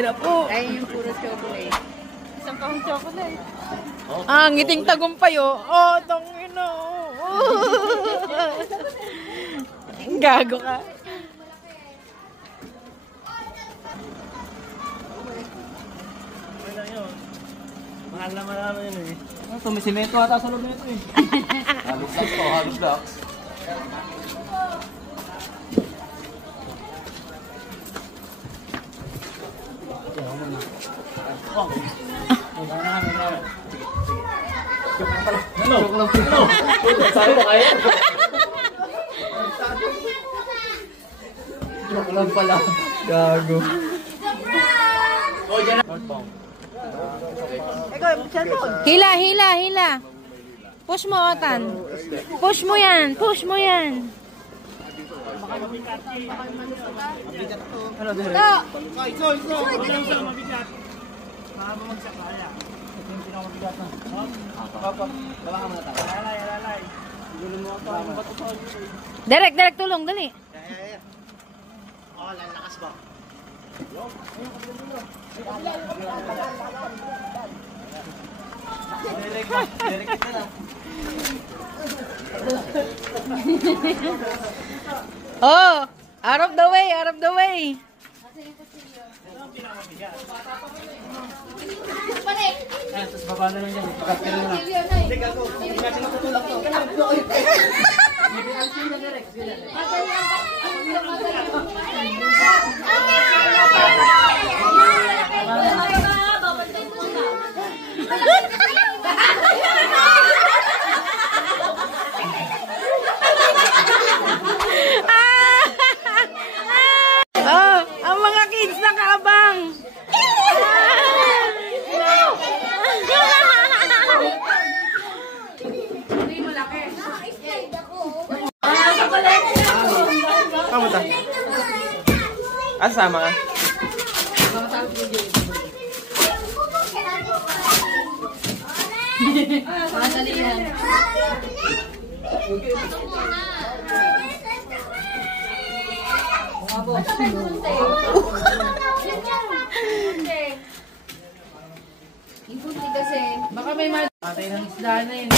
Pera po. Kaya yung puro chocolate. Isang kahong chocolate. Ah, ngiting tagumpay oh. Oh, tangina. Gago ka. Mahal naman namin yun eh. Tumisimento ata sa loob nito eh. Halos lang to, halos lang. Ano? Saan ba kayo? Joke lang pala. Gago. Hila, hila, hila. Push mo, Otan. Push mo yan, push mo yan. Ano dire? Direk, direk tulong, dali. Oh, lalakas ba? Direk na lang. Oh, out of the way, out of the way. Tapos baba na lang yan. Pagkakira na lang. Hindi gago. Hindi kasi matutulak to. Oh, ang mga kids nakaabang. Kamusta? Asa sama ka? Madalihan. Yung puti kasi. Baka may matay ng isda na yun.